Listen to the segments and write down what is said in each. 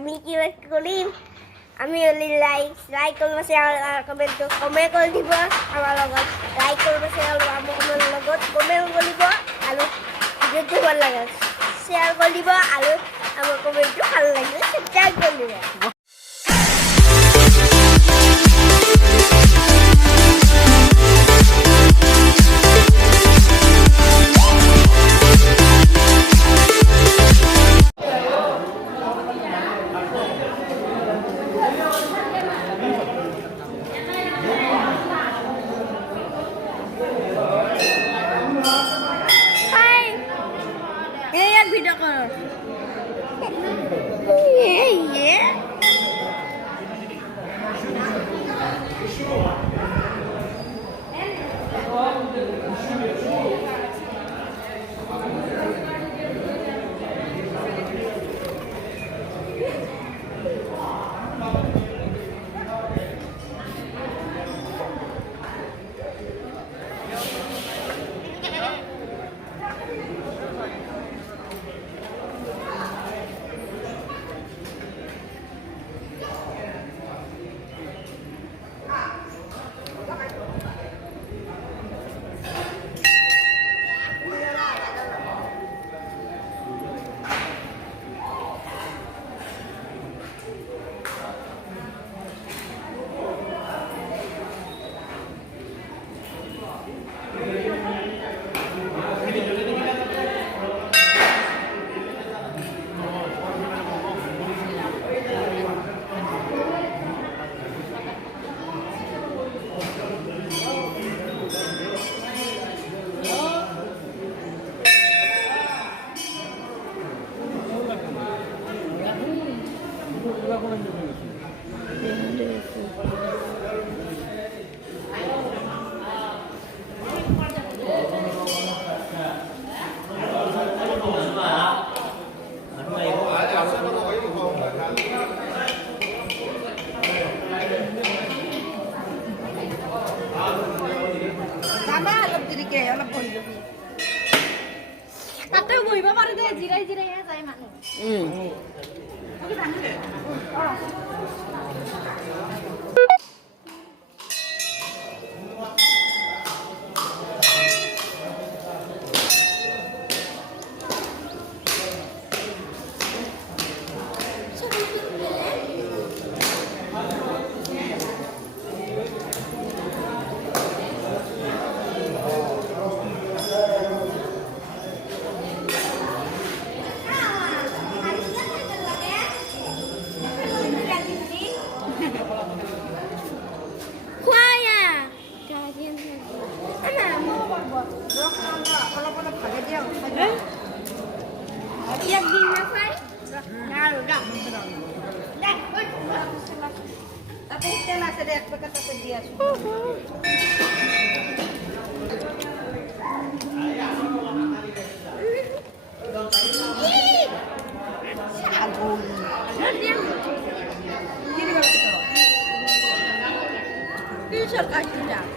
আমি কি কৰিম আমি লাইক কৰিব শ্বেয়াৰ কমেণ্ট কৰি দিব আমাৰ লগত লাইক কৰিব শ্বেয়াৰ আমাৰ লগত কমেণ্ট কৰিব আৰু ভিডিঅ'টো ভাল লাগে শ্বেয়াৰ কৰি দিব আৰু আমাৰ কমেণ্টটো ভাল লাগিলে ছাবস্ক্ৰাইব কৰি দিব video call. Yeah.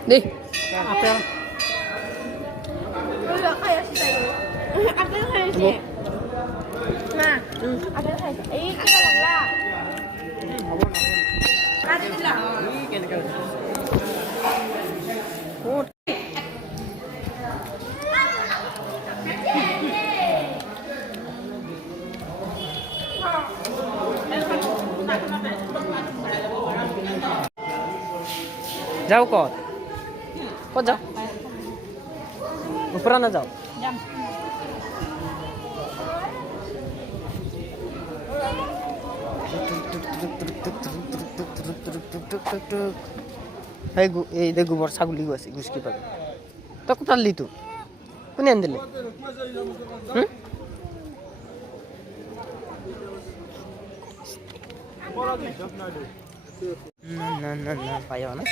Đi. Apel. Apel hay sih. Nah, apel hay. Kita lang. Kasi lang. जाओ कौन जाओ ऊपर ना जाओ এই দে গোবর ছাগলি গো আছে গুসকি পাবে তো কোথাল লি তো কোনে আন দিলে না না না পাইও না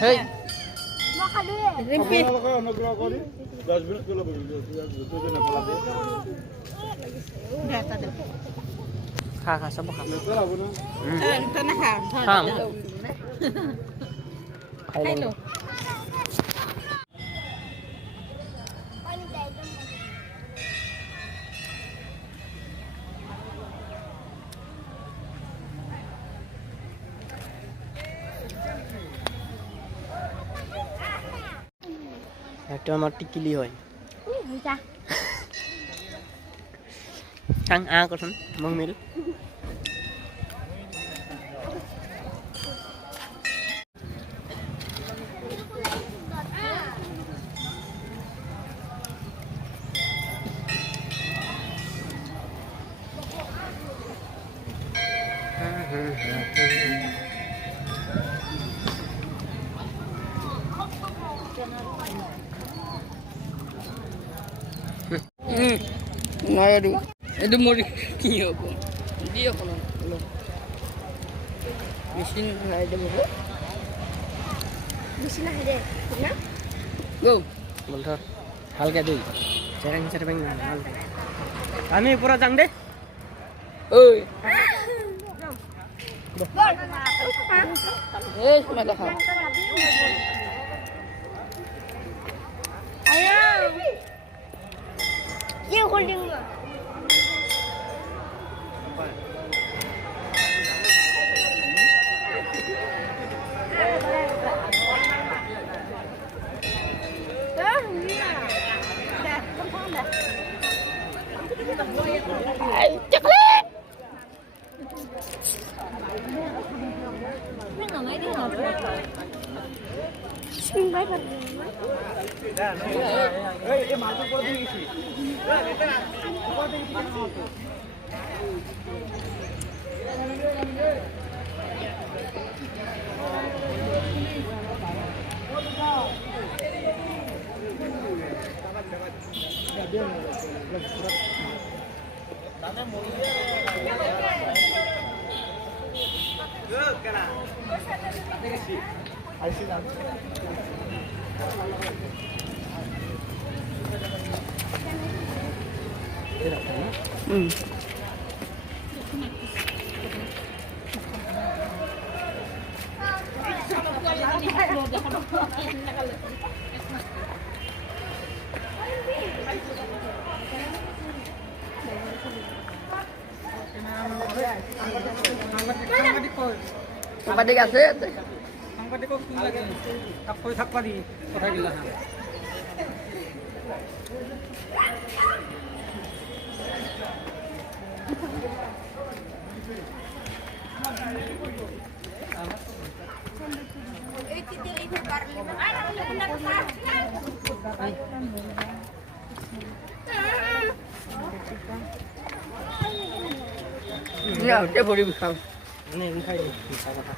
হেই খা খা সব খা খাম খাই লো เ এইটো আমাৰ টিকিলি হয় বুজা চাং কচোন মোক মিল নাই আৰু এইটো মোৰ কি হ'ব দি অকণমান মেচিন নাই দিব বেছি নাহে দে না গ' বল ধৰ ভালকে দেই চেৰেং চেৰেং ভালকে আমি ওপৰত যাম দে ঐ এই সোমাই দেখা Yêu con đừng mà. Xin bye bye. সাংবাদিক আছে সাংবাদিকক কি লাগে তাক কৈ থাকবা দি কথাগিলা এতিয়া ভৰি বিষাম মানে খাই দিম মিছা কথা